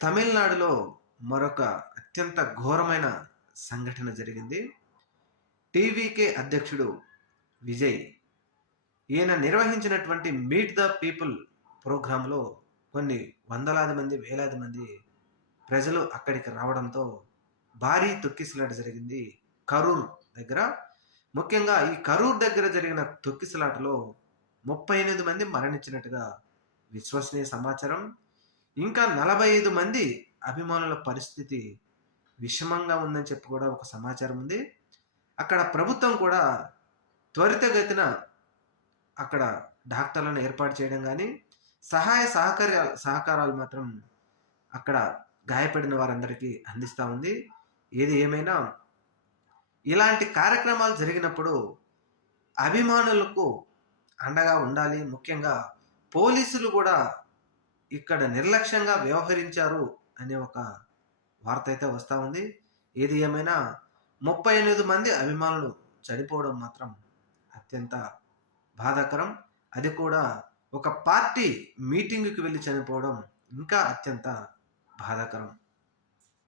తమిళనాడులో మరొక అత్యంత ఘోరమైన సంఘటన జరిగింది. టీవీకే అధ్యక్షుడు విజయ్ ఈయన నిర్వహించినటువంటి మీట్ ద పీపుల్ ప్రోగ్రాంలో కొన్ని వందలాది మంది, వేలాది మంది ప్రజలు అక్కడికి రావడంతో భారీ తొక్కిసలాట జరిగింది కరూర్ దగ్గర. ముఖ్యంగా ఈ కరూర్ దగ్గర జరిగిన తొక్కిసలాటలో 38 మంది మరణించినట్టుగా విశ్వసనీయ సమాచారం. ఇంకా 45 మంది అభిమానుల పరిస్థితి విషమంగా ఉందని చెప్పి కూడా ఒక సమాచారం ఉంది. అక్కడ ప్రభుత్వం కూడా త్వరితగతిన అక్కడ డాక్టర్లను ఏర్పాటు చేయడం గానీ, సహాయ సహకారాలు మాత్రం అక్కడ గాయపడిన వారందరికీ అందిస్తా ఉంది. ఏది ఏమైనా ఇలాంటి కార్యక్రమాలు జరిగినప్పుడు అభిమానులకు అండగా ఉండాలి. ముఖ్యంగా పోలీసులు కూడా ఇక్కడ నిర్లక్ష్యంగా వ్యవహరించారు అనే ఒక వార్త అయితే వస్తూ ఉంది. ఏది ఏమైనా 38 మంది అభిమానులు చనిపోవడం మాత్రం అత్యంత బాధాకరం. అది కూడా ఒక పార్టీ మీటింగ్‌కి వెళ్లి చనిపోవడం ఇంకా అత్యంత బాధాకరం.